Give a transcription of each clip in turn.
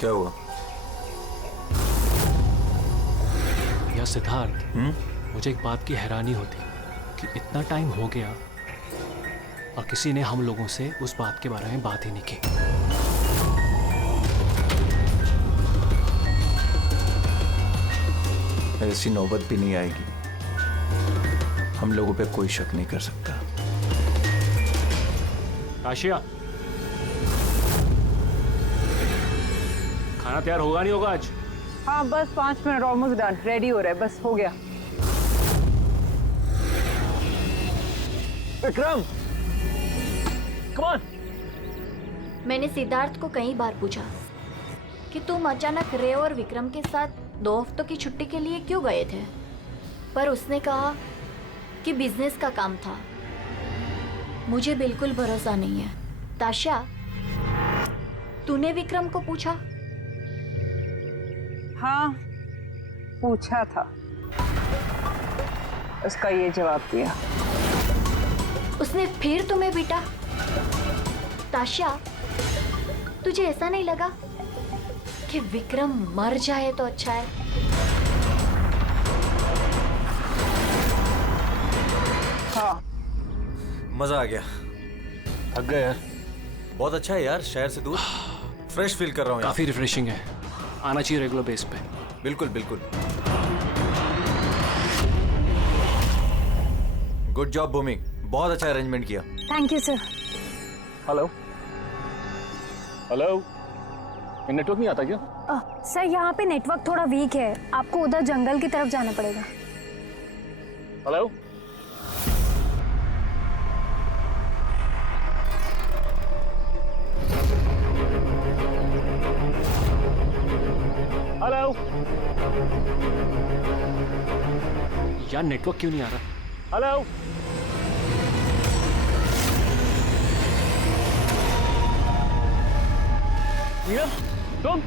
क्या हुआ? या सिद्धार्थ, मुझे एक बात की हैरानी होती कि इतना टाइम हो गया और किसी ने हम लोगों से उस बात के बारे में बात ही नहीं की। ऐसी नौबत भी नहीं आएगी। हम लोगों पे कोई शक नहीं कर सकता। आशिया, खाना तैयार होगा नहीं होगा आज? हाँ बस 5 मिनट, ऑलमोस्ट डन, रेडी हो रहा है, बस हो गया। Vikram, come on. मैंने सिद्धार्थ को कई बार पूछा कि तुम अचानक रे और विक्रम के साथ 2 हफ्तों की छुट्टी के लिए क्यों गए थे, पर उसने कहा कि बिजनेस का काम था। मुझे बिल्कुल भरोसा नहीं है। ताशा, तूने विक्रम को पूछा? हाँ पूछा था, उसका ये जवाब दिया। उसने फिर तुम्हें पीटा? ताशा, तुझे ऐसा नहीं लगा कि विक्रम मर जाए तो अच्छा है? हाँ मजा आ गया। थक गए यार। बहुत अच्छा है यार, शहर से दूर फ्रेश फील कर रहा हूँ। काफी रिफ्रेशिंग है, आना चाहिए रेगुलर बेस पे। बिल्कुल बिल्कुल। गुड जॉब भूमि, बहुत अच्छा अरेंजमेंट किया। Thank you sir. Hello hello, network नहीं आता क्या? सर यहाँ पे नेटवर्क थोड़ा वीक है, आपको उधर जंगल की तरफ जाना पड़ेगा। हेलो, हेलो, यार नेटवर्क क्यों नहीं आ रहा? हेलो। नीलम, तुम?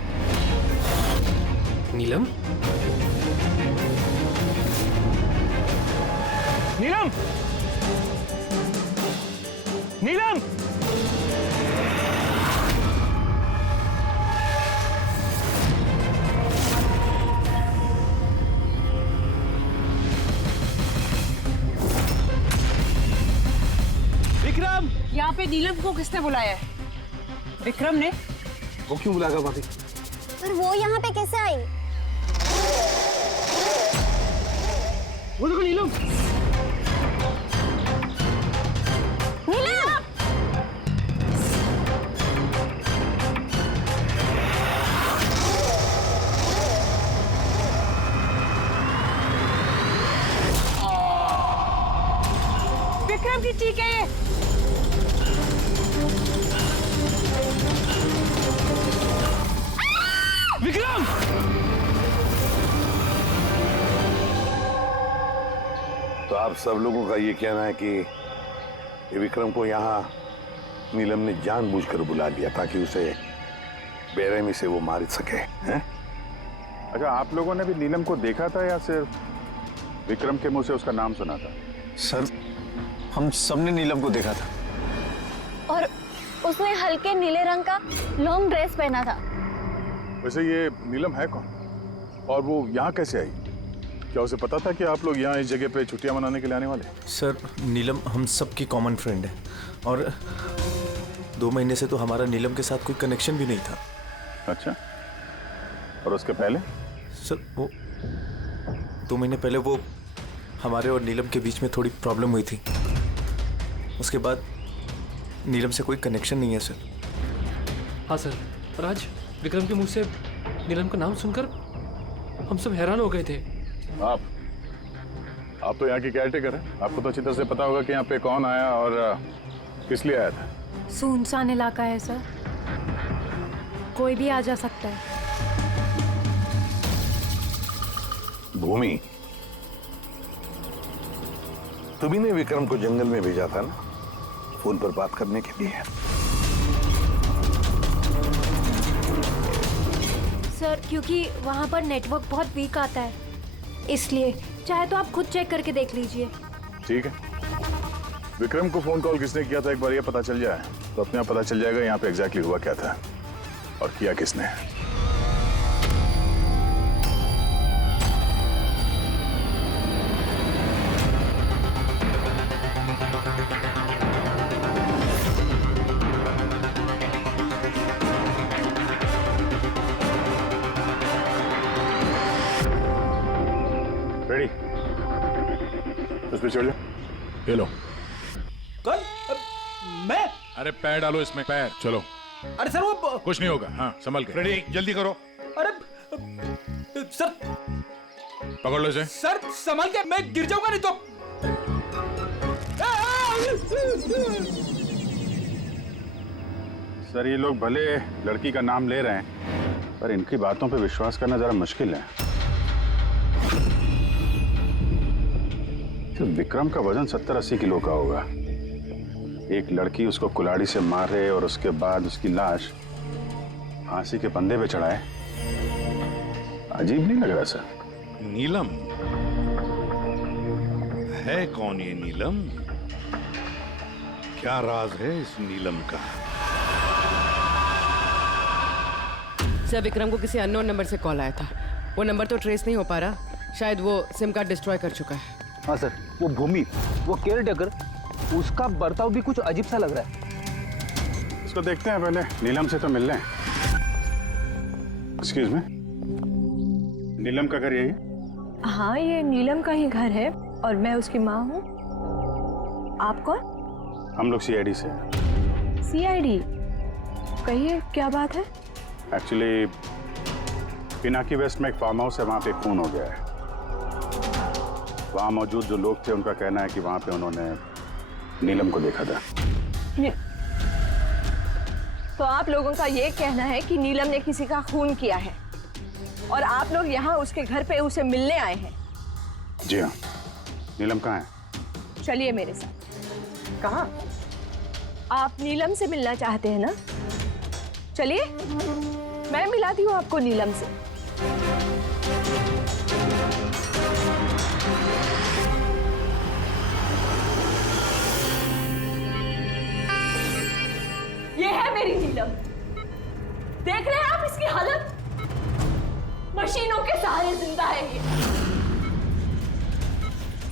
नीलम? नीलम, नीलम, विक्रम। यहाँ पे नीलम को किसने बुलाया है? विक्रम ने। वो क्यों बुलाएगा भाभी? पर वो यहाँ पे कैसे आई? वो देखो नीलम। नीलम! विक्रम की ठीक है ये। विक्रम! तो आप सब लोगों का ये कहना है कि ये विक्रम को यहाँ नीलम ने जानबूझकर बुला लिया ताकि उसे बेरहमी से वो मार सके, हैं? अच्छा, आप लोगों ने भी नीलम को देखा था या सिर्फ विक्रम के मुंह से उसका नाम सुना था? सर, हम सबने नीलम को देखा था। और उसने हल्के नीले रंग का लॉन्ग ड्रेस पहना था। वैसे ये नीलम है कौन और वो यहाँ कैसे आई? क्या उसे पता था कि आप लोग यहाँ इस जगह पे छुट्टियां मनाने के लिए आने वाले? सर, नीलम हम सबकी कॉमन फ्रेंड है और 2 महीने से तो हमारा नीलम के साथ कोई कनेक्शन भी नहीं था। अच्छा, और उसके पहले? सर, वो 2 महीने पहले वो हमारे और नीलम के बीच में थोड़ी प्रॉब्लम हुई थी। उसके बाद नीलम से कोई कनेक्शन नहीं है सर। हाँ सर, पर आज विक्रम के मुंह से नीलम का नाम सुनकर हम सब हैरान हो गए थे। आप तो यहाँ की केयरटेकर हैं, आपको तो अच्छी तरह से पता होगा कि यहाँ पे कौन आया और किस लिए आया था। सुनसान इलाका है सर, कोई भी आ जा सकता है। भूमि, तुम्ही ने विक्रम को जंगल में भेजा था ना, फोन पर बात करने के लिए। सर, क्योंकि वहाँ पर नेटवर्क बहुत वीक आता है, इसलिए चाहे तो आप खुद चेक करके देख लीजिए। ठीक है, विक्रम को फोन कॉल किसने किया था एक बार ये पता चल जाए तो अपने आप पता चल जाएगा यहाँ पे एग्जैक्टली हुआ क्या था और किया किसने। पे चढ़ जा। ये लो। कौन? मैं? अरे पैर डालो इसमें, पैर। चलो। अरे सर वो कुछ नहीं होगा। हाँ संभल के। रेडी, जल्दी करो। अरे सर, पकड़ लो इसे। सर संभल के, मैं गिर जाऊंगा नहीं तो। सर ये लोग भले लड़की का नाम ले रहे हैं, पर इनकी बातों पे विश्वास करना जरा मुश्किल है। तो विक्रम का वजन 70-80 किलो का होगा। एक लड़की उसको कुल्हाड़ी से मारे और उसके बाद उसकी लाश फांसी के फंदे पे चढ़ाए, अजीब नहीं लग रहा सर? नीलम है कौन ये नीलम? क्या राज है इस नीलम का? सर विक्रम को किसी अननोन नंबर से कॉल आया था। वो नंबर तो ट्रेस नहीं हो पा रहा, शायद वो सिम कार्ड डिस्ट्रॉय कर चुका है। हाँ सर, वो भूमि, वो केयरटेकर, उसका बर्ताव भी कुछ अजीब सा लग रहा है। इसको देखते हैं पहले, नीलम से तो मिल रहे हैं। एक्सक्यूज मी, नीलम का घर यही है? हाँ, ये नीलम का ही घर है और मैं उसकी माँ हूँ। आप कौन? हम लोग CID से। CID? कहिए क्या बात है? एक्चुअली पिनाकी वेस्ट में एक फार्म हाउस है, वहाँ पे खून हो गया है। वहाँ मौजूद जो लोग थे उनका कहना है कि वहाँ पे उन्होंने नीलम को देखा था। तो आप लोगों का ये कहना है कि नीलम ने किसी का खून किया है और आप लोग यहाँ उसके घर पे उसे मिलने आए हैं? जी हाँ। नीलम कहाँ है? चलिए मेरे साथ। कहाँ? आप नीलम से मिलना चाहते हैं ना? चलिए, मैं मिलाती हूँ आपको नीलम से। ये है मेरी नीलम। देख रहे हैं आप इसकी हालत? मशीनों के सहारे जिंदा है ये।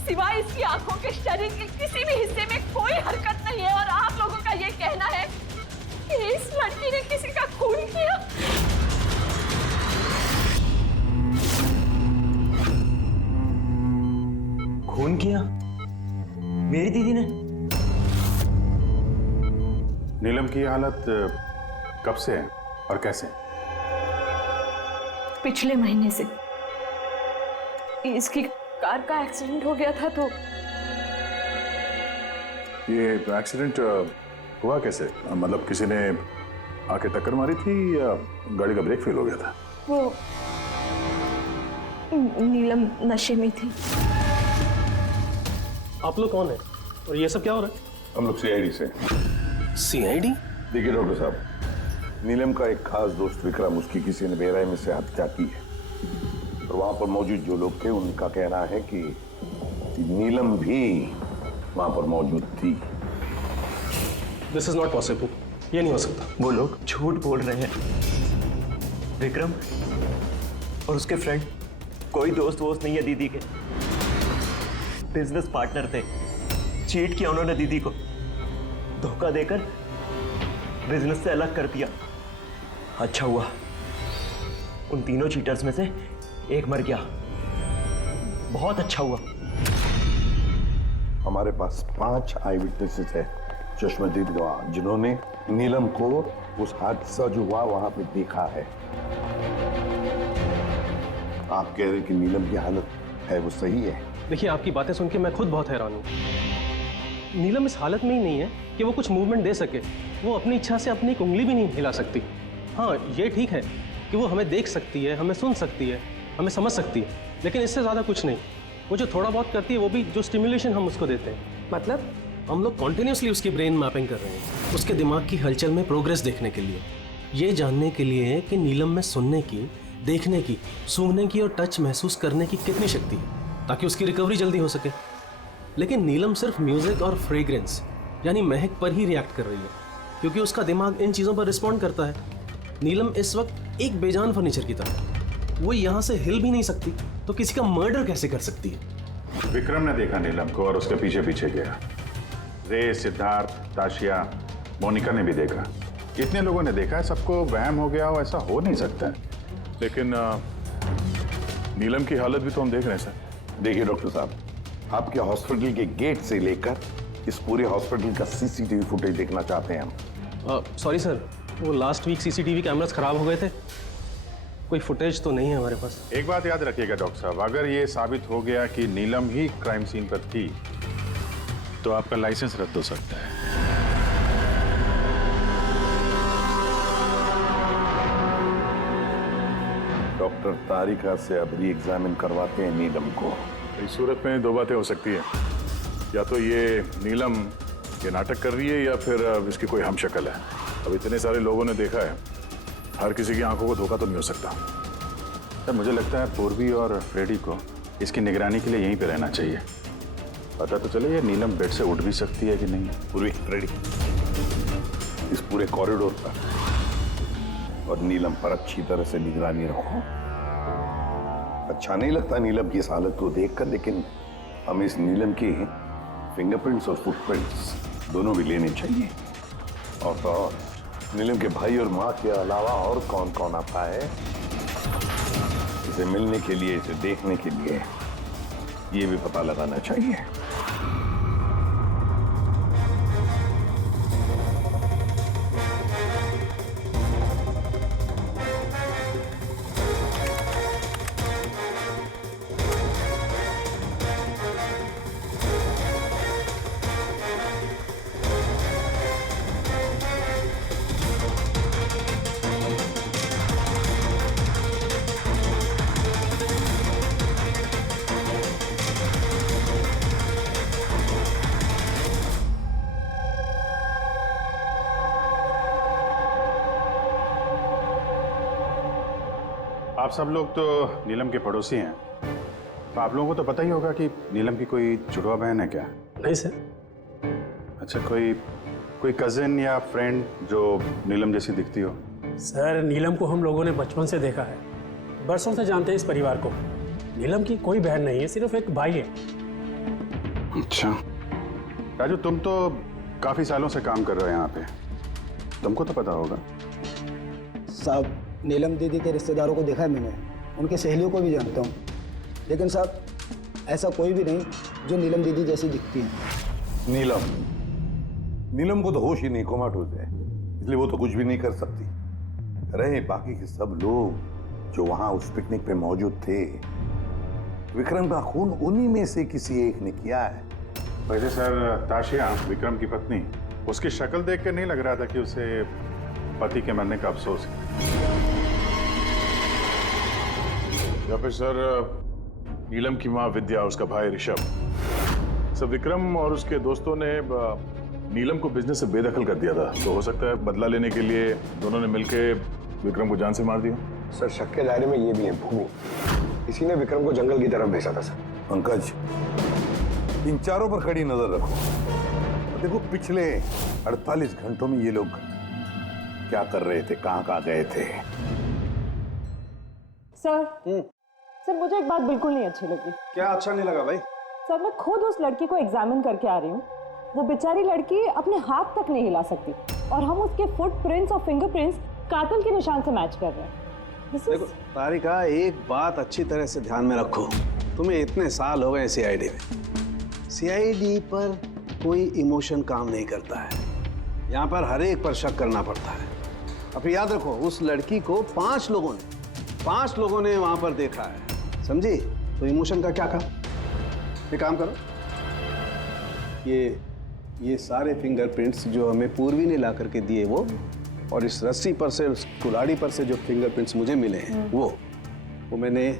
सिवाय इसकी आंखों के शरीर के किसी भी हिस्से में कोई हरकत नहीं है और आप लोगों का ये कहना है कि इस लड़की ने किसी का खून किया। खून किया? मेरी दीदी ने? नीलम की हालत कब से है और कैसे? पिछले महीने से। इसकी कार का एक्सीडेंट हो गया था तो। ये एक्सीडेंट हुआ कैसे? मतलब किसी ने आके टक्कर मारी थी या गाड़ी का ब्रेक फेल हो गया था? वो नीलम नशे में थी। आप लोग कौन है और ये सब क्या हो रहा है? हम लोग CID से। CID? देखिए डॉक्टर साहब, नीलम का एक खास दोस्त विक्रम, उसकी किसी ने बेरहमी से हत्या की है और वहां पर मौजूद जो लोग थे उनका कहना है कि नीलम भी वहां पर मौजूद थी। दिस इज नॉट पॉसिबल, ये नहीं हो सकता। वो लोग झूठ बोल रहे हैं। विक्रम और उसके फ्रेंड कोई दोस्त वोस्त नहीं है दीदी के, बिजनेस पार्टनर थे। चीट किया उन्होंने दीदी को, धोखा देकर बिजनेस से अलग कर दिया। अच्छा हुआ उन तीनों चीटर्स में से एक मर गया, बहुत अच्छा हुआ। हमारे पास 5 आई विटनेसेस है, चश्मदीद गवाह, जिन्होंने नीलम को उस हादसा जो हुआ वहां पे देखा है। आप कह रहे हैं कि नीलम की हालत है वो सही है? देखिए, आपकी बातें सुन के मैं खुद बहुत हैरान हूँ। नीलम इस हालत में ही नहीं है कि वो कुछ मूवमेंट दे सके। वो अपनी इच्छा से अपनी एक उंगली भी नहीं हिला सकती। हाँ, ये ठीक है कि वो हमें देख सकती है, हमें सुन सकती है, हमें समझ सकती है, लेकिन इससे ज़्यादा कुछ नहीं। वो जो थोड़ा बहुत करती है वो भी जो स्टिमुलेशन हम उसको देते हैं। मतलब? हम लोग कॉन्टिन्यूसली उसकी ब्रेन मैपिंग कर रहे हैं, उसके दिमाग की हलचल में प्रोग्रेस देखने के लिए, ये जानने के लिए कि नीलम में सुनने की, देखने की, सूंघने की और टच महसूस करने की कितनी शक्ति है, ताकि उसकी रिकवरी जल्दी हो सके। लेकिन नीलम सिर्फ म्यूजिक और फ्रेग्रेंस यानी महक पर ही रिएक्ट कर रही है, क्योंकि उसका दिमाग इन चीज़ों पर रिस्पॉन्ड करता है। नीलम इस वक्त एक बेजान फर्नीचर की तरह, वो यहाँ से हिल भी नहीं सकती, तो किसी का मर्डर कैसे कर सकती है? विक्रम ने देखा नीलम को और उसके पीछे पीछे गया। रे, सिद्धार्थ, ताशिया, मोनिका ने भी देखा। इतने लोगों ने देखा है, सबको वहम हो गया हो, ऐसा हो नहीं सकता है। लेकिन नीलम की हालत भी तो हम देख रहे हैं सर। देखिए डॉक्टर साहब, आपके हॉस्पिटल के गेट से लेकर इस पूरे हॉस्पिटल का सीसीटीवी फुटेज देखना चाहते हैं हम। सॉरी सर, वो लास्ट वीक सीसीटीवी कैमरास खराब हो गए थे, कोई फुटेज तो नहीं है हमारे पास। एक बात याद रखिएगा डॉक्टर साहब, अगर ये साबित हो गया कि नीलम ही क्राइम सीन पर थी तो आपका लाइसेंस रद्द हो सकता है। डॉक्टर तारिका से अब री एग्जामिन करवाते हैं नीलम को। इस सूरत में दो बातें हो सकती हैं, या तो ये नीलम ये नाटक कर रही है या फिर इसकी कोई हमशक्ल है। अब इतने सारे लोगों ने देखा है, हर किसी की आंखों को धोखा तो नहीं हो सकता। तब मुझे लगता है पूर्वी और फ्रेडी को इसकी निगरानी के लिए यहीं पे रहना चाहिए। पता तो चले ये नीलम बेड से उठ भी सकती है कि नहीं। पूर्वी, फ्रेडी, इस पूरे कॉरिडोर पर और नीलम पर अच्छी तरह से निगरानी रखो। अच्छा नहीं लगता नीलम की इस हालत को देखकर, लेकिन हमें इस नीलम की फिंगरप्रिंट्स और फुटप्रिंट्स दोनों भी लेने चाहिए। और तो और नीलम के भाई और माँ के अलावा और कौन कौन आता है इसे मिलने के लिए, इसे देखने के लिए, ये भी पता लगाना चाहिए। आप सब लोग तो नीलम के पड़ोसी हैं, तो आप लोगों को तो पता ही होगा कि नीलम की कोई जुड़वा बहन है क्या? नहीं सर। अच्छा, कोई कजिन या फ्रेंड जो नीलम जैसी दिखती हो? सर, नीलम को हम लोगों ने बचपन से देखा है, बरसों से जानते हैं इस परिवार को। नीलम की कोई बहन नहीं है, सिर्फ एक भाई है। अच्छा राजू, तुम तो काफी सालों से काम कर रहे हो यहाँ पे, तुमको तो पता होगा। साहब, नीलम दीदी के रिश्तेदारों को देखा है मैंने, उनकी सहेलियों को भी जानता हूँ, लेकिन साहब ऐसा कोई भी नहीं जो नीलम दीदी जैसी दिखती है। नीलम को तो होश ही नहीं, कोमाटोज है, इसलिए वो तो कुछ भी नहीं कर सकती। रहे बाकी के सब लोग जो वहां उस पिकनिक पे मौजूद थे, विक्रम का खून उन्हीं में से किसी एक ने किया है। वैसे सर, ताशिया विक्रम की पत्नी, उसकी शक्ल देख कर नहीं लग रहा था कि उसे पति के मरने का अफसोस है। या फिर सर, नीलम की माँ विद्या, उसका भाई ऋषभ, सर विक्रम और उसके दोस्तों ने नीलम को बिजनेस से बेदखल कर दिया था, तो हो सकता है बदला लेने के लिए दोनों ने मिलकर विक्रम को जान से मार दिया। सर, शक के दायरे में ये भी है भूमि, इसी ने विक्रम को जंगल की तरफ भेजा था। सर पंकज, इन चारों पर कड़ी नजर रखो। देखो पिछले 48 घंटों में ये लोग क्या कर रहे थे, कहाँ गए थे। सर, मुझे एक बात बिल्कुल नहीं अच्छी लगी। क्या अच्छा नहीं लगा भाई? सर, मैं खुद उस लड़की को एग्जामिन करके आ रही हूँ, वो बेचारी लड़की अपने हाथ तक नहीं हिला सकती, और हम उसके फुटप्रिंट्स और फिंगरप्रिंट्स कातिल के निशान से मैच कर रहे हैं। देखो तारिका, एक बात अच्छी तरह से ध्यान में रखो, तुम्हें इतने साल हो गए सीआईडी में, सीआईडी पर कोई इमोशन काम नहीं करता है, यहाँ पर हर एक पर शक करना पड़ता है। अब याद रखो, उस लड़की को 5 लोगों ने वहां पर देखा है, समझी? तो इमोशन का क्या काम? ये काम करो, ये सारे फिंगरप्रिंट्स जो हमें पूर्वी ने ला करके दिए वो, और इस रस्सी पर से, उस कुल्हाड़ी पर से जो फिंगरप्रिंट्स मुझे मिले हैं वो मैंने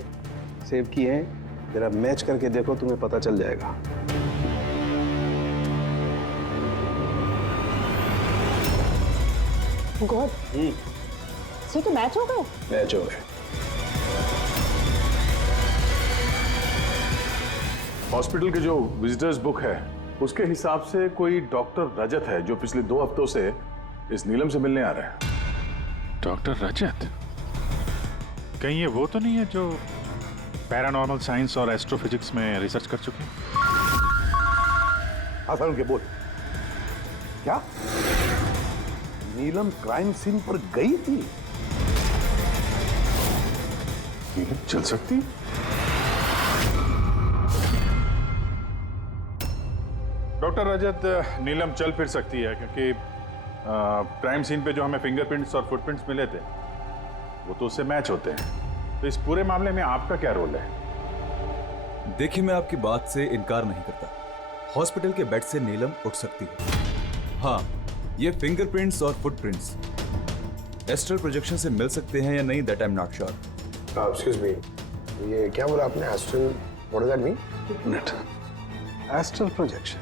सेव किए हैं। जरा मैच करके देखो, तुम्हें पता चल जाएगा। गॉड, सो तो मैच हो गए? मैच हो गए। हॉस्पिटल के जो विजिटर्स बुक है उसके हिसाब से कोई डॉक्टर रजत है जो पिछले 2 हफ्तों से इस नीलम से मिलने आ रहा है। डॉक्टर रजत? कहीं ये वो तो नहीं है जो पैरानॉर्मल साइंस और एस्ट्रोफिजिक्स में रिसर्च कर चुके हैं? आसान के बोल, क्या नीलम क्राइम सीन पर गई थी? नीलम चल सकती? डॉक्टर रजत, नीलम चल फिर सकती है क्योंकि क्राइम सीन पे जो हमें फिंगरप्रिंट्स और फुटप्रिंट्स मिले थे वो तो उससे मैच होते हैं। तो इस पूरे मामले में आपका क्या रोल है? देखिए, मैं आपकी बात से इनकार नहीं करता। हॉस्पिटल के बेड से नीलम उठ सकती है। हाँ, ये फिंगरप्रिंट्स और फुटप्रिंट्स एस्ट्रल प्रोजेक्शन से मिल सकते हैं या नहीं, that I am not sure. Excuse me, ये क्या बोला आपने? Astral, what does that mean? Minute, astral projection?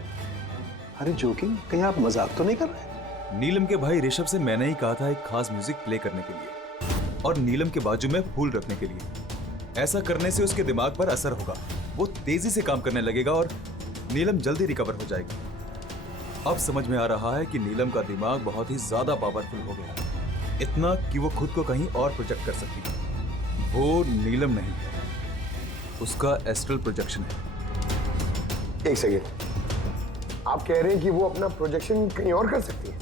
अरे जोकिंग, कहीं आप मजाक तो नहीं कर रहे? नीलम के भाई ऋषभ से मैंने ही कहा था एक खास म्यूजिक प्ले करने के लिए और नीलम के बाजू में फूल रखने के लिए। ऐसा करने से उसके दिमाग पर असर होगा, वो तेजी से काम करने लगेगा और नीलम जल्दी रिकवर हो जाएगी। अब समझ में आ रहा है कि नीलम का दिमाग बहुत ही ज्यादा पावरफुल हो गया, इतना कि वो खुद को कहीं और प्रोजेक्ट कर सकती है। वो नीलम नहीं है, उसका एस्ट्रल प्रोजेक्शन है। एक सेकेंड, आप कह रहे हैं कि वो अपना प्रोजेक्शन कहीं और कर सकती है?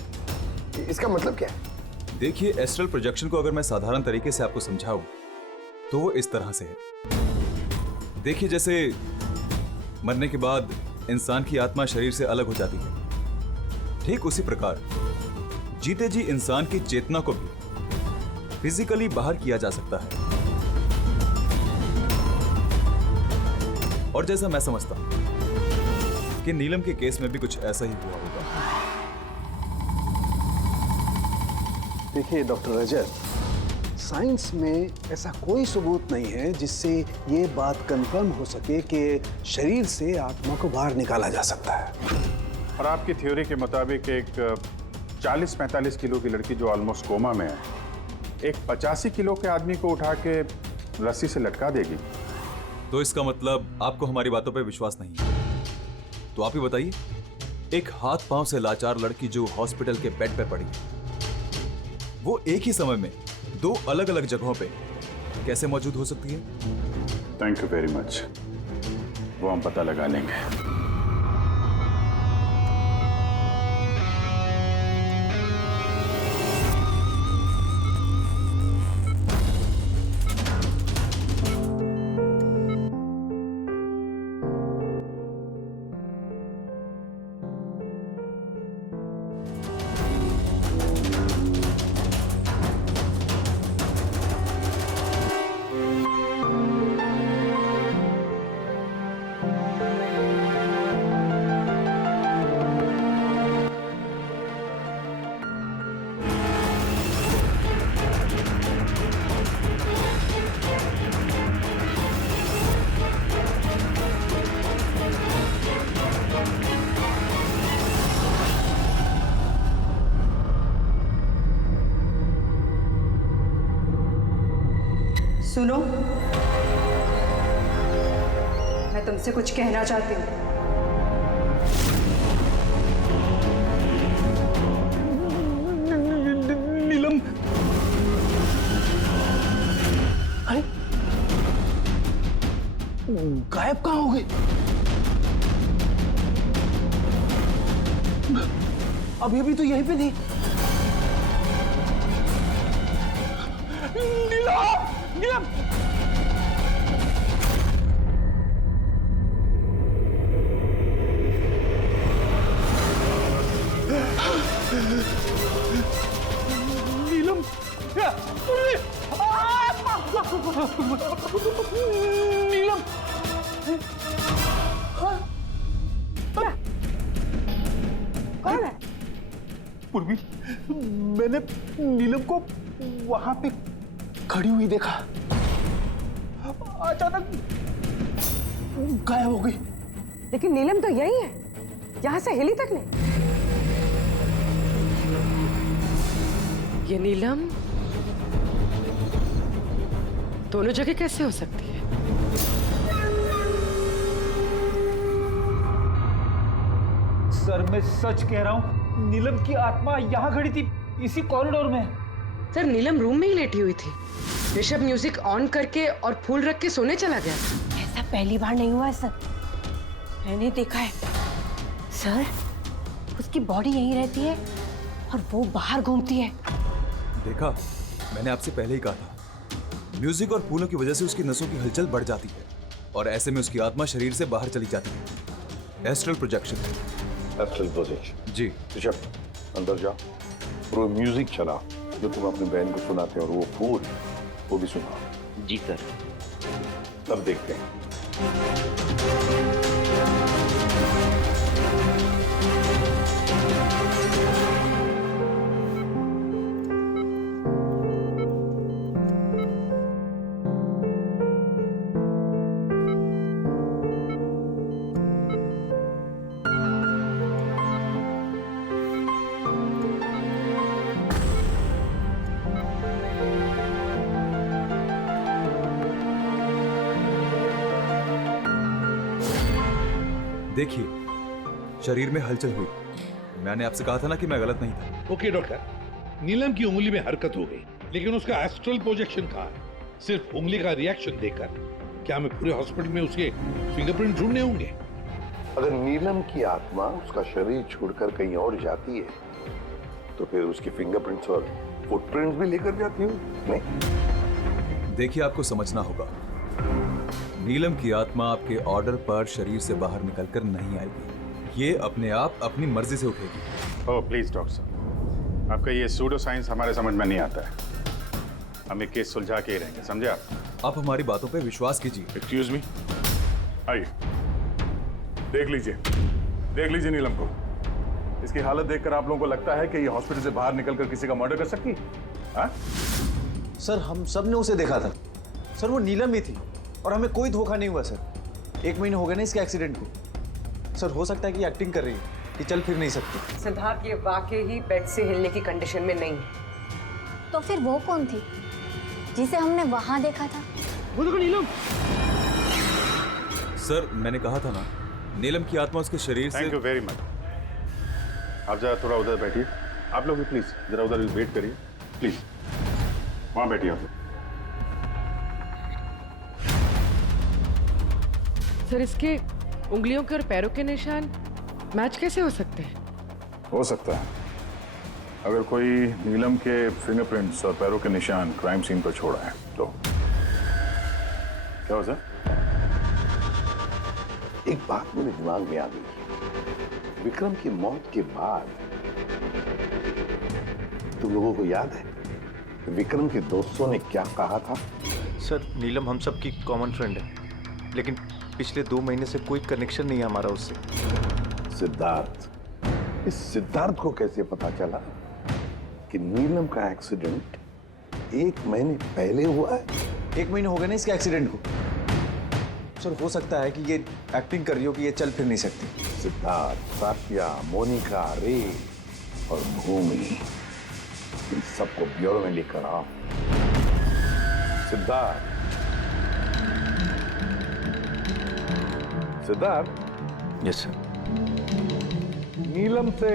इसका मतलब क्या है? देखिए, एस्ट्रल प्रोजेक्शन को अगर मैं साधारण तरीके से आपको समझाऊं तो वो इस तरह से है। देखिए, जैसे मरने के बाद इंसान की आत्मा शरीर से अलग हो जाती है, ठीक उसी प्रकार जीते जी इंसान की चेतना को भी फिजिकली बाहर किया जा सकता है। और जैसा मैं समझता हूं कि नीलम के केस में भी कुछ ऐसा ही हुआ होगा। देखिए डॉक्टर रजत, साइंस में ऐसा कोई सबूत नहीं है जिससे ये बात कंफर्म हो सके कि शरीर से आत्मा को बाहर निकाला जा सकता है। और आपकी थ्योरी के मुताबिक एक 40-45 किलो की लड़की जो ऑलमोस्ट कोमा में है, एक 85 किलो के आदमी को उठा के रस्सी से लटका देगी। तो इसका मतलब आपको हमारी बातों पे विश्वास नहीं है। तो आप ही बताइए, एक हाथ पांव से लाचार लड़की जो हॉस्पिटल के बेड पे पड़ी, वो एक ही समय में दो अलग अलग जगहों पे कैसे मौजूद हो सकती है? थैंक यू वेरी मच, वो हम पता लगा लेंगे। सुनो, मैं तुमसे कुछ कहना चाहती हूँ। नीलम, अरे गायब कहाँ हो गई? अभी अभी तो यहीं पे थी। नीलम, नीलम, नीलम, नीलम, कौन है? पूर्वी, मैंने नीलम को वहां पे खड़ी हुई देखा, अचानक गायब हो गई। लेकिन नीलम तो यही है, यहाँ से हिली तक नहीं। ये नीलम दोनों जगह कैसे हो सकती है? सर, मैं सच कह रहा हूँ, नीलम की आत्मा यहाँ खड़ी थी, इसी कॉरिडोर में। सर, नीलम रूम में ही लेटी हुई थी। ऋषभ म्यूजिक ऑन करके और फूल रख के सोने चला गया। ऐसा पहली बार नहीं हुआ है सर, मैंने देखा है सर। उसकी बॉडी यहीं रहती है और वो बाहर घूमती है। देखा, मैंने आपसे पहले ही कहा था, म्यूजिक और फूलों की वजह से उसकी नसों की हलचल बढ़ जाती है और ऐसे में उसकी आत्मा शरीर से बाहर चली जाती है। Astral projection. Astral projection. जी ऋषभ, अंदर जा और वो म्यूजिक चला जो तुम अपनी बहन को सुनाते हो, और वो फूल वो भी सुनाओ। जी सर। तब देखते हैं। देखिए, शरीर में हलचल हुई। मैंने आपसे कहा था ना कि मैं गलत नहीं था। ओके डॉक्टर, नीलम की उंगली में हरकत हो गई, लेकिन उसका एस्ट्रल प्रोजेक्शन कहाँ है? सिर्फ उंगली का रिएक्शन देखकर क्या हमें पूरे हॉस्पिटल में उसके फिंगरप्रिंट ढूंढने होंगे? अगर नीलम की आत्मा उसका शरीर छोड़कर कहीं और जाती है तो फिर उसके फिंगरप्रिंट्स और फुटप्रिंट्स भी लेकर जाती हो? नहीं। देखिए, आपको समझना होगा, नीलम की आत्मा आपके ऑर्डर पर शरीर से बाहर निकलकर नहीं आएगी। ये अपने आप अपनी मर्जी से उठेगी। ओह प्लीज डॉक्टर साहब, आपका ये सूडो साइंस हमारे समझ में नहीं आता है। हम एक केस सुलझा के ही रहेंगे, समझे आप हमारी बातों पे विश्वास कीजिए। एक्सक्यूज मी, आइए देख लीजिए नीलम को। इसकी हालत देखकर आप लोगों को लगता है कि ये हॉस्पिटल से बाहर निकलकर किसी का मर्डर कर सकती है? हाँ? सर, हम सब ने उसे देखा था सर, वो नीलम ही थी और हमें कोई धोखा नहीं हुआ सर। 1 महीने हो गए ना इसके एक्सीडेंट को। सर, हो सकता है कि एक्टिंग कर रही है, कि चल फिर नहीं सकती। सिद्धार्थ ये वाकई ही बेड से हिलने की कंडीशन में नहीं है। तो फिर वो कौन थी जिसे हमने वहां देखा था? वो देखो नीलम। सर, मैंने कहा था ना, नीलम की आत्मा उसके शरीर से। Thank you very much. आप जरा थोड़ा उधर बैठिए, आप लोग भी प्लीज जरा उधर वेट करिए, प्लीज वहां बैठिए आप। सर, इसके उंगलियों के और पैरों के निशान मैच कैसे हो सकते हैं? हो सकता है अगर कोई नीलम के फिंगरप्रिंट्स और पैरों के निशान क्राइम सीन पर छोड़ा है तो। क्या हो सर? एक बात मेरे दिमाग में आ गई। विक्रम की मौत के बाद तुम लोगों को याद है विक्रम के दोस्तों ने क्या कहा था? सर, नीलम हम सब की कॉमन फ्रेंड है, लेकिन पिछले 2 महीने से कोई कनेक्शन नहीं है हमारा उससे। सिद्धार्थ, इस सिद्धार्थ को कैसे पता चला कि नीलम का एक्सीडेंट 1 महीने पहले हुआ है? 1 महीने हो गए ना इसके एक्सीडेंट को। सर, हो सकता है कि ये एक्टिंग कर रही हो कि ये चल फिर नहीं सकती। सिद्धार्थ, साफिया, मोनिका, रे और भूमि, इन सबको ब्यूरो में लेकर आओ। Siddharth, yes sir. नीलम से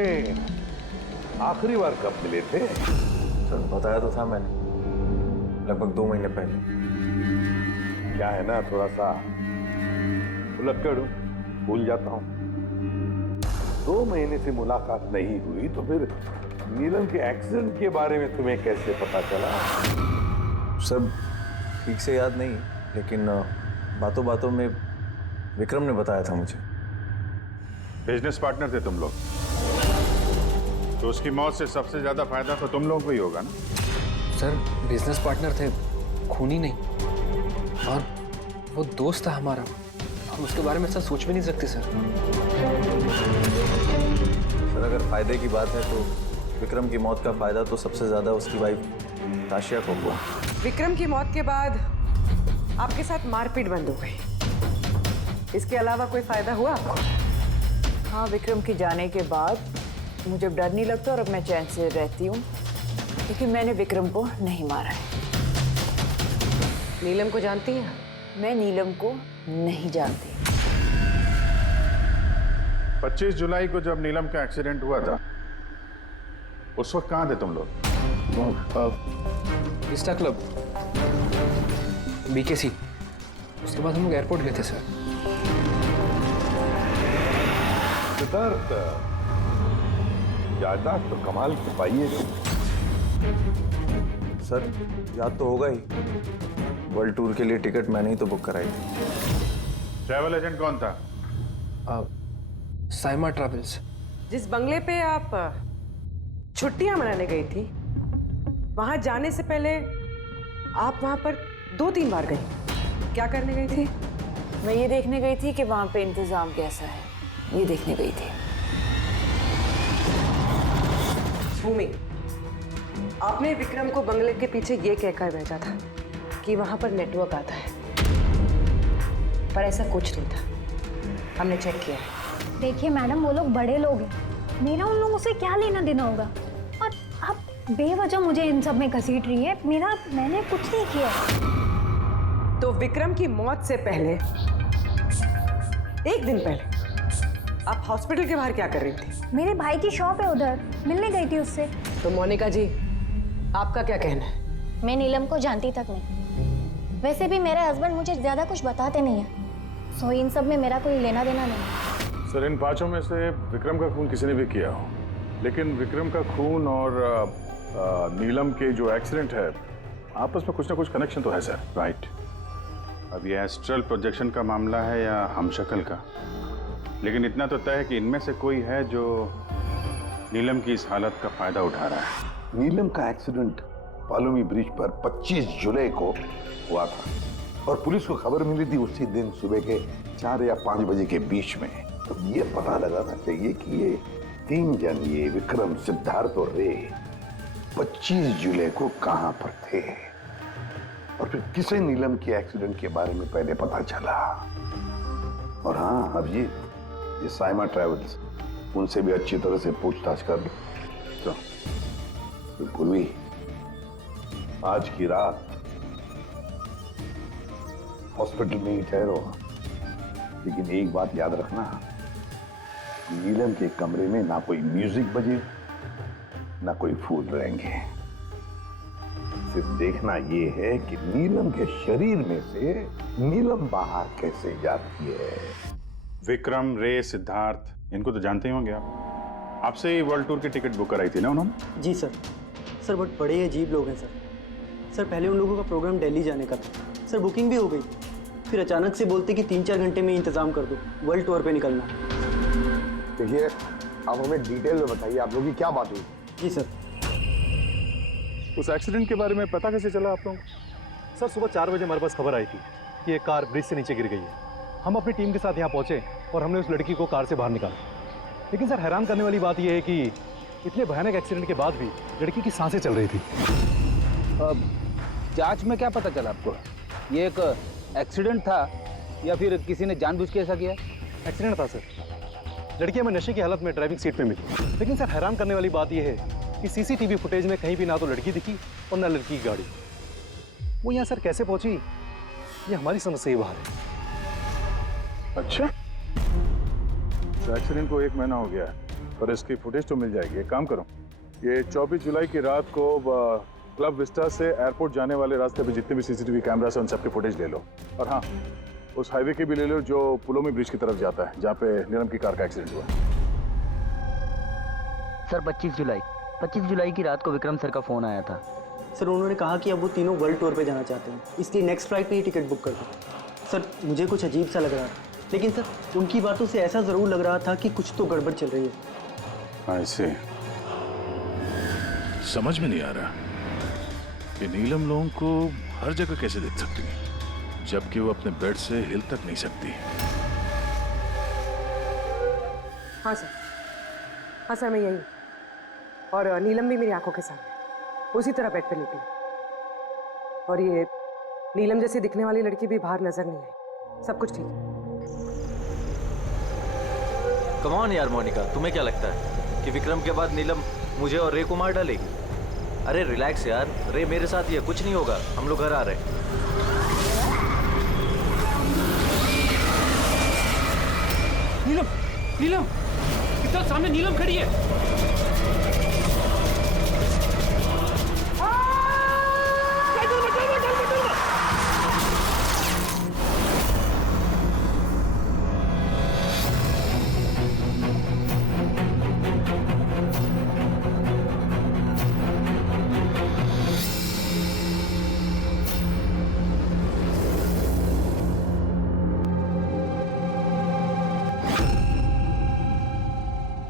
आखिरी बार कब मिले थे? सर, बताया तो था मैंने, लगभग 2 महीने पहले। क्या है ना, थोड़ा सा उलझकर भूल जाता हूँ। 2 महीने से मुलाकात नहीं हुई तो फिर नीलम के एक्सीडेंट के बारे में तुम्हें कैसे पता चला? सर, ठीक से याद नहीं, लेकिन बातों बातों में विक्रम ने बताया था मुझे। बिजनेस पार्टनर थे तुम लोग, तो उसकी मौत से सबसे ज्यादा फायदा तो तुम लोगों को ही होगा ना? सर, बिजनेस पार्टनर थे, खूनी नहीं। और वो दोस्त था हमारा, हम उसके बारे में ऐसा सोच भी नहीं सकते सर। सर, अगर फायदे की बात है तो विक्रम की मौत का फायदा तो सबसे ज्यादा उसकी वाइफ ताशिया को हुआ। विक्रम की मौत के बाद आपके साथ मारपीट बंद हो गई, इसके अलावा कोई फायदा हुआ आपको? हाँ, विक्रम के जाने के बाद मुझे डर नहीं लगता और अब मैं चैन से रहती हूँ, क्योंकि मैंने विक्रम को नहीं मारा है। नीलम को जानती हैं? मैं नीलम को नहीं जानती। 25 जुलाई को जब नीलम का एक्सीडेंट हुआ था, उस वक्त कहाँ थे तुम लोग? Vista club, BKC। उसके बाद हम लोग एयरपोर्ट गए थे सर। सिद्धार्थ, याददाश्त तो कमाल की पाई है। सर, याद तो होगा ही, वर्ल्ड टूर के लिए टिकट मैंने ही तो बुक कराई थी। ट्रैवल एजेंट कौन था? साइमा ट्रैवल्स। जिस बंगले पे आप छुट्टियां मनाने गई थी, वहां जाने से पहले आप वहां पर 2-3 बार गई। क्या करने गई थी? मैं ये देखने गई थी कि वहां पे इंतजाम कैसा है, ये देखने गई थी। भूमि, आपने विक्रम को बंगले के पीछे ये कहकर भेजा था कि वहां पर नेटवर्क आता है, पर ऐसा कुछ नहीं था। हमने चेक किया है। देखिए मैडम, वो लोग बड़े लोग हैं, मेरा उन लोगों से क्या लेना देना होगा? और आप बेवजह मुझे इन सब में घसीट रही है। मैंने कुछ नहीं किया। तो विक्रम की मौत से पहले, एक दिन पहले, आप हॉस्पिटल के बाहर क्या कर रही थी? मेरे भाई की शॉप है, उधर मिलने गई थी उससे। तो मोनिका जी, आपका क्या कहना है? मैं नीलम को जानती तक नहीं। वैसे भी मेरे हस्बैंड मुझे ज्यादा कुछ बताते नहीं है, सो इन सब में मेरा कोई लेना देना नहीं। सर, इन 5 में से विक्रम का खून किसी ने भी किया हो, लेकिन विक्रम का खून और नीलम के जो एक्सीडेंट है, आपस में कुछ ना कुछ कनेक्शन तो है सर, राइट? अब ये एस्ट्रल प्रोजेक्शन का मामला है या हमशक्ल का, लेकिन इतना तो तय है कि इनमें से कोई है जो नीलम की इस हालत का फायदा उठा रहा है। नीलम का एक्सीडेंट पालोमी ब्रिज पर 25 जुलाई को हुआ था और पुलिस को खबर मिली थी उसी दिन सुबह के 4 या 5 बजे के बीच में। तो ये पता लगाना चाहिए कि ये 3 जन, ये विक्रम, सिद्धार्थ और रे, 25 जुलाई को कहां पर थे और फिर किसे नीलम के एक्सीडेंट के बारे में पहले पता चला। और हाँ, अब ये साइमा ट्रेवल्स, उनसे भी अच्छी तरह से पूछताछ कर लो। तो पूर्वी, आज की रात हॉस्पिटल में ही ठहरो, लेकिन एक बात याद रखना, नीलम के कमरे में ना कोई म्यूजिक बजे, ना कोई फूल रहेंगे। सिर्फ देखना ये है कि नीलम के शरीर में से नीलम बाहर कैसे जाती है। विक्रम, रे, सिद्धार्थ, इनको तो जानते ही होंगे आप। आपसे ही वर्ल्ड टूर की टिकट बुक कराई थी ना उन्होंने? जी सर। सर बट बड़े अजीब लोग हैं सर। सर पहले उन लोगों का प्रोग्राम दिल्ली जाने का था सर, बुकिंग भी हो गई, फिर अचानक से बोलते कि 3-4 घंटे में इंतजाम कर दो, वर्ल्ड टूर पे निकलना। देखिए, आप हमें डिटेल में बताइए, आप लोगों की क्या बात हुई? जी सर। उस एक्सीडेंट के बारे में पता कैसे चला आप लोगों? सर सुबह 4 बजे हमारे पास खबर आई थी कि एक कार ब्रिज से नीचे गिर गई है। हम अपनी टीम के साथ यहाँ पहुँचे और हमने उस लड़की को कार से बाहर निकाला। लेकिन सर हैरान करने वाली बात यह है कि इतने भयानक एक्सीडेंट के बाद भी लड़की की सांसें चल रही थी। जांच में क्या पता चला आपको? ये एक एक्सीडेंट था या फिर किसी ने जानबूझ के ऐसा किया? एक्सीडेंट था सर। लड़की हमें नशे की हालत में ड्राइविंग सीट पे मिली। लेकिन सर हैरान करने वाली बात यह है कि सीसीटीवी फुटेज में कहीं भी ना तो लड़की दिखी और ना लड़की की गाड़ी। वो यहाँ सर कैसे पहुंची, ये हमारी समझ से ही बाहर है। अच्छा, तो एक्सीडेंट को 1 महीना हो गया है, पर इसकी फुटेज तो मिल जाएगी। एक काम करो, ये 24 जुलाई की रात को क्लब विस्टा से एयरपोर्ट जाने वाले रास्ते पे जितने भी सीसीटीवी कैमरास हैं उन सबके फुटेज ले लो। और हाँ, उस हाईवे के भी ले लो जो पुलोमी ब्रिज की तरफ जाता है, जहाँ पे नीलम की कार का एक्सीडेंट हुआ। सर 25 जुलाई की रात को विक्रम सर का फोन आया था। सर उन्होंने कहा कि अब वो तीनों वर्ल्ड टूर पे जाना चाहते हैं, इसलिए नेक्स्ट फ्लाइट पे ही टिकट बुक कर दो। सर मुझे कुछ अजीब सा लग रहा था, लेकिन सर उनकी बातों से ऐसा ज़रूर लग रहा था कि कुछ तो गड़बड़ चल रही है। ऐसे समझ में नहीं आ रहा कि नीलम लोगों को हर जगह कैसे देख सकती है, जबकि वो अपने बेड से हिल तक नहीं सकती। हाँ सर, मैं यही, और नीलम भी मेरी आंखों के सामने उसी तरह बेड पे लेटी है। और ये नीलम जैसी दिखने वाली लड़की भी बाहर नजर नहीं आई। सब कुछ ठीक है। कम ऑन यार मोनिका, तुम्हें क्या लगता है कि विक्रम के बाद नीलम मुझे और रे को मार डालेगी? अरे रिलैक्स यार, रे मेरे साथ ही है, कुछ नहीं होगा, हम लोग घर आ रहे हैं। नीलम इधर सामने नीलम खड़ी है।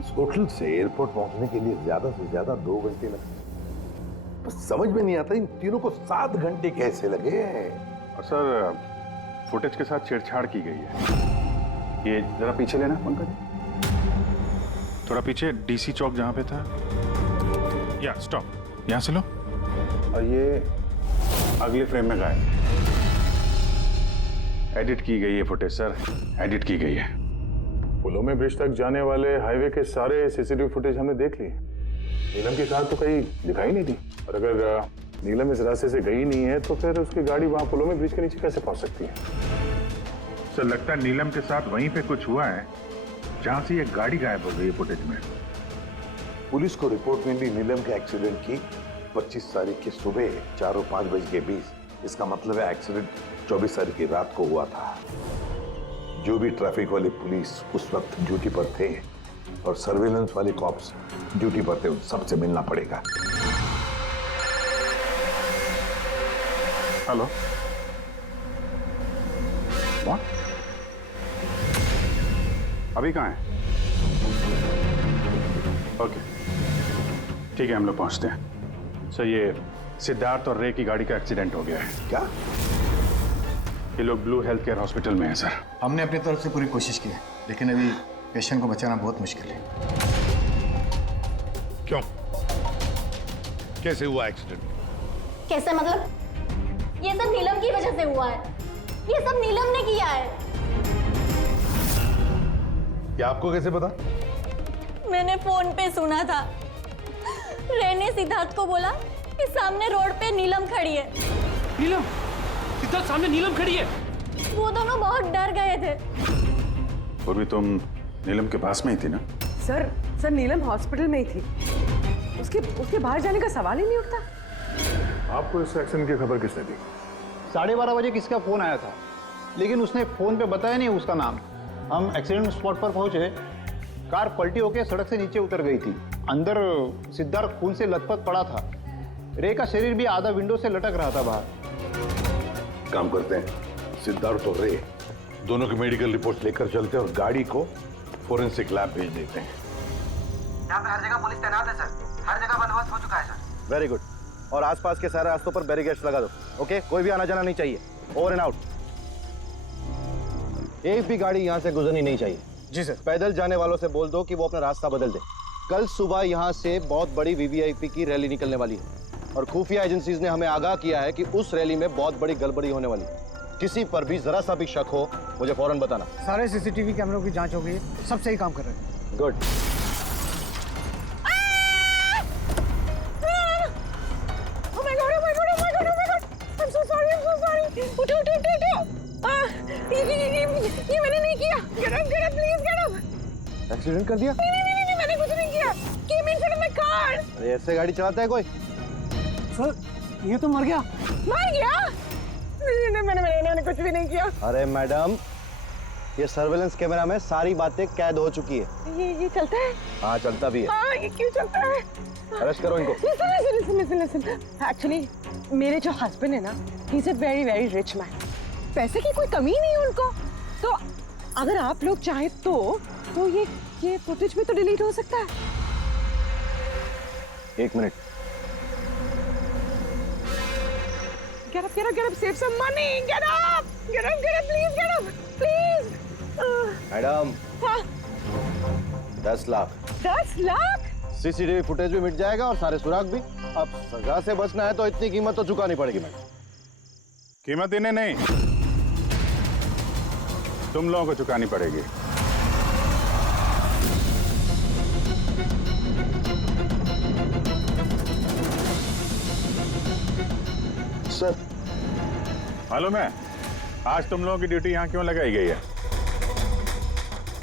इसको होटल से एयरपोर्ट पहुंचने के लिए ज्यादा से ज्यादा 2 घंटे लगे। बस समझ में नहीं आता इन तीनों को 7 घंटे कैसे लगे। और सर फुटेज के साथ छेड़छाड़ की गई है। ये जरा पीछे लेना पंकज, थोड़ा पीछे, डीसी चौक जहां पे था। या स्टॉप, यहां से लो। और ये अगले फ्रेम में गायब। एडिट की गई है फुटेज सर, एडिट की गई है। पुलों में ब्रिज तक जाने वाले हाईवे के सारे सीसीटीवी फुटेज हमने देख लिए। नीलम की कार तो कहीं दिखाई नहीं दी, और अगर नीलम इस रास्ते से गई नहीं है तो फिर उसकी गाड़ी वहां पुलों में ब्रिज के नीचे कैसे पहुंच सकती है? सर लगता है नीलम के साथ वहीं पे कुछ हुआ है जहां से ये गाड़ी गायब हो गई है फुटेज में। पुलिस को रिपोर्ट मिली नीलम के एक्सीडेंट की 25 तारीख की सुबह 4 और 5 बजे के बीच। इसका मतलब है एक्सीडेंट 24 तारीख की रात को हुआ था। जो भी ट्रैफिक वाले पुलिस उस वक्त ड्यूटी पर थे और सर्वेलेंस वाले कॉप्स ड्यूटी पर थे, उन सबसे मिलना पड़ेगा। हेलो, कौन? अभी कहाँ है? ओके ठीक है, हम लोग पहुंचते हैं। सर ये सिद्धार्थ और रे की गाड़ी का एक्सीडेंट हो गया है। क्या? ये लोग ब्लू हेल्थ केयर हॉस्पिटल में हैं सर। हमने अपनी तरफ से पूरी कोशिश की है, लेकिन अभी पेशेंट को बचाना बहुत मुश्किल है। क्यों? कैसे हुआ एक्सीडेंट? कैसे मतलब? ये सब नीलम की वजह से हुआ है। ये सब नीलम ने किया है। क्या आपको कैसे पता? मैंने फोन पे सुना था। रे ने सिद्धार्थ को बोला कि सामने रोड पे नीलम खड़ी है। नीलम? सिद्धार्थ सामने नीलम खड़ी है? वो दोनों बहुत डर गए थे। और भी तुम नीलम के पास में ही थी ना? सर नीलम हॉस्पिटल में ही थी। उसके बाहर जाने का सवाल ही नहीं उठता। आपको इस एक्सीडेंट की खबर किसने दी? 12:30 बजे किसका फोन आया था, लेकिन उसने फोन पे बताया नहीं उसका नाम। हम एक्सीडेंट स्पॉट पर पहुंचे, कार पलटी होकर सड़क से नीचे उतर गई थी। अंदर सिद्धार्थ खून से लथपथ पड़ा था। रे का शरीर भी आधा विंडो से लटक रहा था बाहर। काम करते हैं, सिद्धार्थ और रे दोनों की मेडिकल रिपोर्ट लेकर चलते हैं और गाड़ी को फोरेंसिक लैब भेज देते हैं। यहाँ पे हर जगह पुलिस तैनात है सर, हर जगह बंदोबस्त हो चुका है सर। Very good. और आसपास के सारे रास्तों पर बैरिकेड्स लगा दो। ओके, कोई भी आना जाना नहीं चाहिए। Over and out. एक भी गाड़ी यहाँ से गुजरनी नहीं चाहिए। जी सर। पैदल जाने वालों से बोल दो कि वो अपना रास्ता बदल दे। कल सुबह यहाँ से बहुत बड़ी वीवीआईपी की रैली निकलने वाली है और खुफिया एजेंसीज ने हमें आगाह किया है कि उस रैली में बहुत बड़ी गड़बड़ी होने वाली है। किसी पर भी जरा सा भी शक हो, मुझे फौरन बताना। सारे सीसीटीवी कैमरों की जांच हो गई है, सब सही काम कर रहे हैं। गुड। ये मैंने नहीं किया। Get up, please get up. Accident कर दिया? नहीं, मैंने कुछ नहीं किया। Came in front of my car. अरे ऐसे गाड़ी चलाता है कोई? सर ये तो मर गया। मर गया? नहीं, मैंने कुछ भी नहीं किया। अरे मैडम, ये सर्वेलेंस कैमरा में सारी बातें कैद हो चुकी है। ये चलता है? हाँ चलता भी है। हाँ, ये क्यों चलता है? अरेस्ट करो इनको। Listen. Actually, मेरे जो हस्बैंड है ना, he's a very very rich man. पैसे की कोई कमी नहीं है उनको। तो अगर आप लोग चाहें तो ये फुटेज में तो डिलीट हो सकता है। 1 minute. Get up, save some money. Get up, please get up, please. Madam, हाँ, 10 लाख। 10 लाख? सीसीटीवी फुटेज भी मिट जाएगा और सारे सुराग भी। अब सजा से बचना है तो इतनी कीमत तो चुकानी पड़ेगी मैडम। कीमत इन्हें नहीं, तुम लोगों को चुकानी पड़ेगी। सर मालूम है आज तुम लोगों की ड्यूटी यहाँ क्यों लगाई गई है?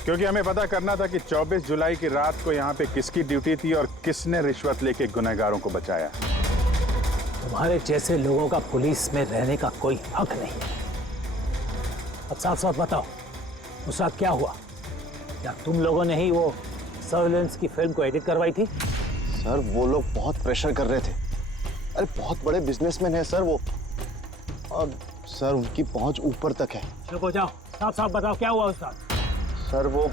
क्योंकि हमें पता करना था कि 24 जुलाई की रात को यहाँ पे किसकी ड्यूटी थी और किसने रिश्वत लेके गुनहगारों को बचाया। तुम्हारे जैसे लोगों का पुलिस में रहने का कोई हक नहीं है। अब साफ साफ बताओ, उस रात क्या हुआ? क्या तुम लोगों ने ही वो सर्वेलेंस की फिल्म को एडिट करवाई थी? सर वो लोग बहुत प्रेशर कर रहे थे। अरे बहुत बड़े बिजनेसमैन है सर वो, और सर उनकी पहुंच ऊपर तक है। चुप हो जाओ, साफ साफ बताओ क्या हुआ उस रात? सर वो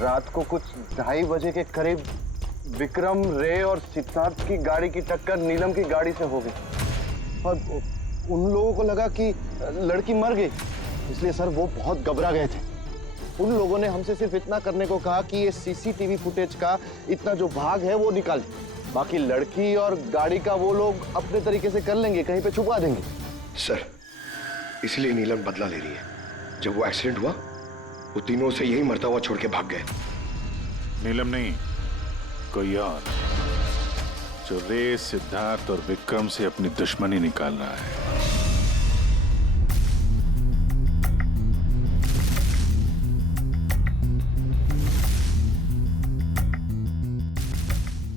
रात को कुछ 2:30 बजे के करीब विक्रम, रे और सिद्धार्थ की गाड़ी की टक्कर नीलम की गाड़ी से हो गई और उन लोगों को लगा कि लड़की मर गई, इसलिए सर वो बहुत घबरा गए थे। उन लोगों ने हमसे सिर्फ इतना करने को कहा कि ये सीसीटीवी फुटेज का इतना जो भाग है वो निकाल, बाकी लड़की और गाड़ी का वो लोग अपने तरीके से कर लेंगे, कहीं पे छुपा देंगे। सर इसलिए नीलम बदला ले रही है। जब वो एक्सीडेंट हुआ वो तीनों उसे यही मरता हुआ छोड़ के भाग गए। नीलम नहीं, कोई और, जो रे, सिद्धार्थ और विक्रम से अपनी दुश्मनी निकाल रहा है।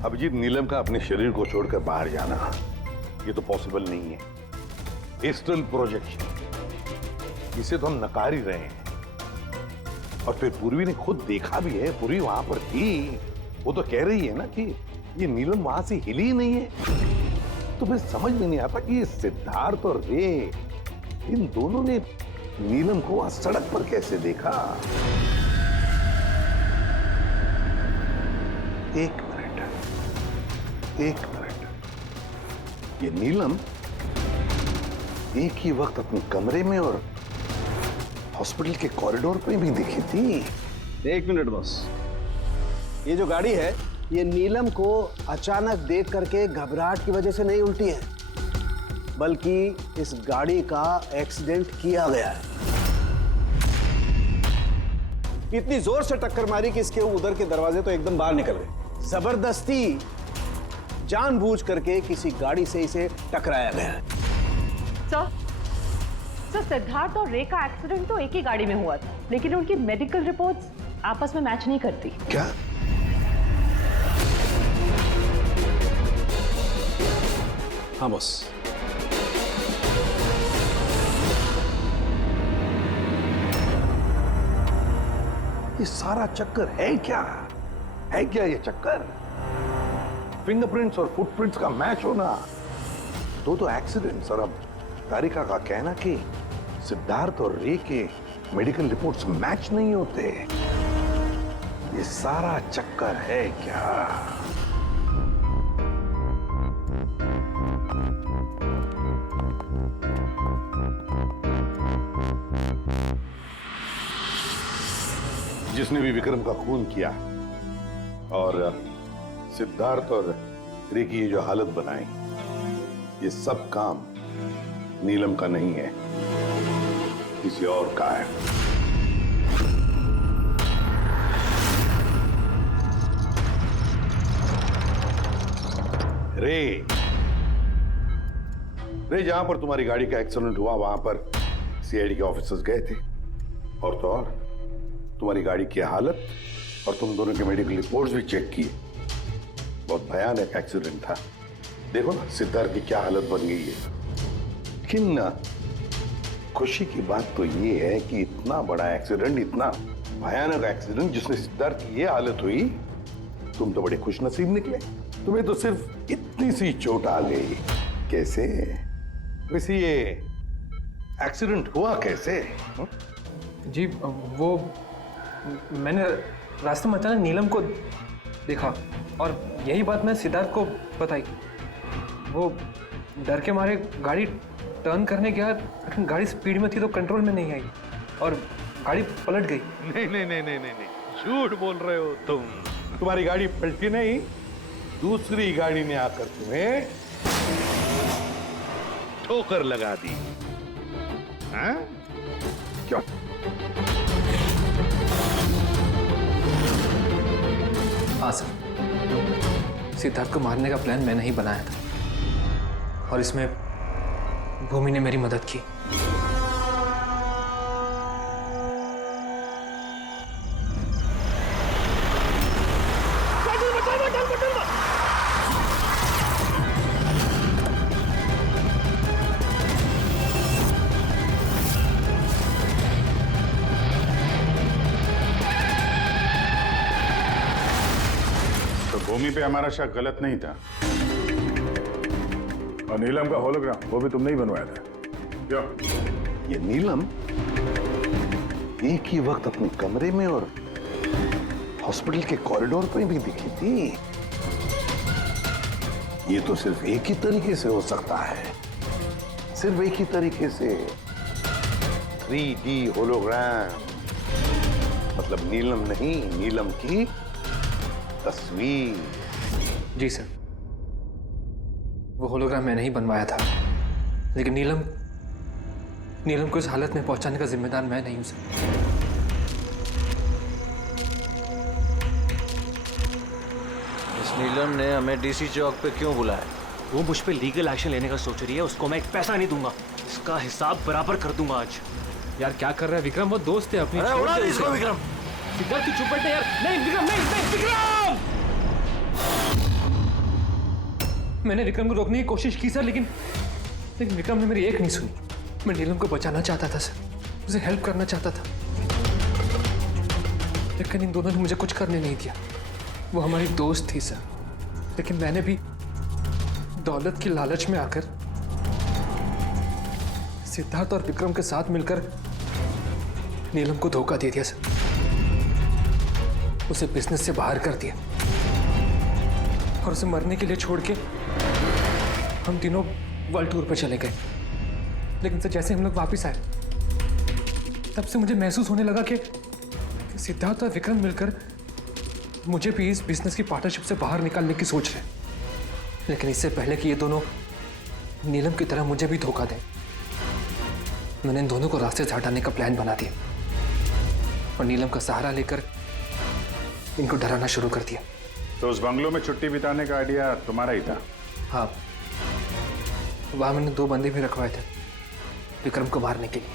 अभिजीत, नीलम का अपने शरीर को छोड़कर बाहर जाना ये तो पॉसिबल नहीं है। एस्ट्रल प्रोजेक्शन, इसे तो हम नकार ही रहे हैं। और फिर पूर्वी ने खुद देखा भी है, पूर्वी वहां पर थी, वो तो कह रही है ना कि ये नीलम वहां से हिली ही नहीं है। तो फिर समझ में नहीं आता कि ये सिद्धार्थ और रे, इन दोनों ने नीलम को वहां सड़क पर कैसे देखा। एक मिनट, ये नीलम एक ही वक्त अपने कमरे में और हॉस्पिटल के कॉरिडोर पे भी दिखी थी। एक मिनट बॉस, ये जो गाड़ी है ये नीलम को अचानक देख करके घबराहट की वजह से नहीं उल्टी है, बल्कि इस गाड़ी का एक्सीडेंट किया गया है। इतनी जोर से टक्कर मारी कि इसके उधर के दरवाजे तो एकदम बाहर निकल गए। जबरदस्ती जानबूझ करके किसी गाड़ी से इसे टकराया गया है। सर, सिद्धार्थ और रे का एक्सीडेंट तो एक ही गाड़ी में हुआ था, लेकिन उनकी मेडिकल रिपोर्ट्स आपस में मैच नहीं करती। क्या? हाँ बॉस। ये सारा चक्कर है क्या? है क्या ये चक्कर? फिंगरप्रिंट्स और फुटप्रिंट्स का मैच होना, दो एक्सीडेंट्स, और अब तारिका का कहना कि सिद्धार्थ और रे के मेडिकल रिपोर्ट्स मैच नहीं होते। ये सारा चक्कर है क्या? जिसने भी विक्रम का खून किया और सिद्धार्थ और रे की ये जो हालत बनाई, ये सब काम नीलम का नहीं है, किसी और का है। रे जहां पर तुम्हारी गाड़ी का एक्सीडेंट हुआ वहां पर सीआईडी के ऑफिसर्स गए थे, और तो और तुम्हारी गाड़ी की हालत और तुम दोनों के मेडिकल रिपोर्ट्स भी चेक किए। बहुत भयानक एक्सीडेंट था। देखो ना सिद्धार्थ की क्या हालत बन गई है। लेकिन खुशी की बात तो ये है कि इतना बड़ा एक्सीडेंट, इतना भयानक एक्सीडेंट जिसमें सिद्धार्थ की ये हालत हुई, तुम तो बड़े खुशनसीब निकले। तुम्हें तो सिर्फ इतनी सी चोट आ गई। कैसे? वैसे ये एक्सीडेंट हुआ कैसे? जी वो मैंने रास्ते में अचानक नीलम को देखा और यही बात मैं सिद्धार्थ को बताई। वो डर के मारे गाड़ी टर्न करने गया, लेकिन गाड़ी स्पीड में थी तो कंट्रोल में नहीं आई और गाड़ी पलट गई। नहीं, झूठ बोल रहे हो तुम। तुम्हारी गाड़ी पलटी नहीं, दूसरी गाड़ी ने आकर तुम्हें ठोकर लगा दी। हाँ? क्यों? हाँ सर, सिद्धार्थ को मारने का प्लान मैंने ही बनाया था और इसमें भूमि ने मेरी मदद की। भूमि पे हमारा शक गलत नहीं था, और नीलम का होलोग्राम वो भी तुमने ही बनवाया था। क्यों? ये नीलम एक ही वक्त अपने कमरे में और हॉस्पिटल के कॉरिडोर पे भी दिखी थी। ये तो सिर्फ एक ही तरीके से हो सकता है, सिर्फ एक ही तरीके से। 3D होलोग्राम, मतलब नीलम नहीं, नीलम की तस्वीर। जी सर, वो होलोग्राम मैंने ही बनवाया था, लेकिन नीलम को इस हालत में पहुंचाने का जिम्मेदार मैं नहीं हूं सर। इस नीलम ने हमें डीसी चौक पे क्यों बुलाया? वो मुझ पे लीगल एक्शन लेने का सोच रही है, उसको मैं एक पैसा नहीं दूंगा, इसका हिसाब बराबर कर दूंगा आज। यार क्या कर रहा है विक्रम, वो दोस्त है अपनी। अरे उड़ा दे इसको विक्रम। सिद्धार्थ तू चुप बैठ यार। नहीं विक्रम, नहीं विक्रम। मैंने विक्रम को रोकने की कोशिश की सर, लेकिन विक्रम ने मेरी एक नहीं सुनी। मैं नीलम को बचाना चाहता था सर, उसे हेल्प करना चाहता था, लेकिन इन दोनों ने मुझे कुछ करने नहीं दिया। वो हमारी दोस्त थी सर, लेकिन मैंने भी दौलत की लालच में आकर सिद्धार्थ और विक्रम के साथ मिलकर नीलम को धोखा दे दिया सर, उसे बिजनेस से बाहर कर दिया और उसे मरने के लिए छोड़ के हम तीनों वर्ल्ड टूर पर चले गए। लेकिन सर जैसे हम लोग वापस आए, तब से मुझे महसूस होने लगा कि सिद्धार्थ और विक्रम मिलकर मुझे भी इस बिजनेस की पार्टनरशिप से बाहर निकालने की सोच रहे हैं। लेकिन इससे पहले कि ये दोनों नीलम की तरह मुझे भी धोखा दें, मैंने इन दोनों को रास्ते से हटाने का प्लान बना दिया और नीलम का सहारा लेकर इनको डराना शुरू कर दिया। तो उस बंगलों में छुट्टी बिताने का आइडिया तुम्हारा ही था? हाँ, वहां मैंने 2 बंदे भी रखवाए थे विक्रम को मारने के लिए।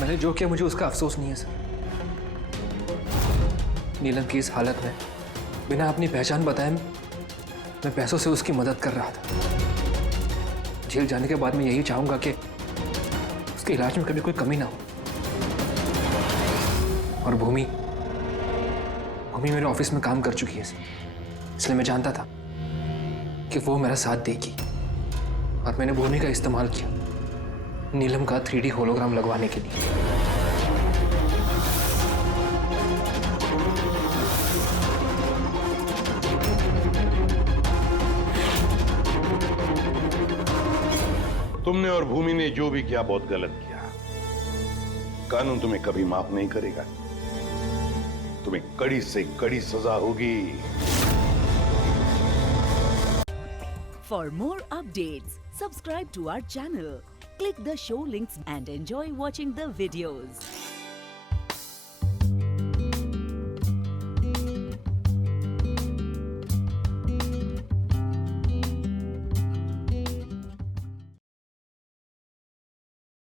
मैंने जो किया मुझे उसका अफसोस नहीं है सर। नीलम की इस हालत में बिना अपनी पहचान बताए मैं पैसों से उसकी मदद कर रहा था। जेल जाने के बाद मैं यही चाहूंगा कि उसके इलाज में कभी कोई कमी ना हो। और भूमि मेरे ऑफिस में काम कर चुकी है सर, इसलिए मैं जानता था कि वो मेरा साथ देगी और मैंने भूमि का इस्तेमाल किया नीलम का 3D होलोग्राम लगवाने के लिए। तुमने और भूमि ने जो भी किया बहुत गलत किया। कानून तुम्हें कभी माफ नहीं करेगा, तुम्हें कड़ी से कड़ी सजा होगी। For more updates, subscribe to our channel, click the show links and enjoy watching the videos.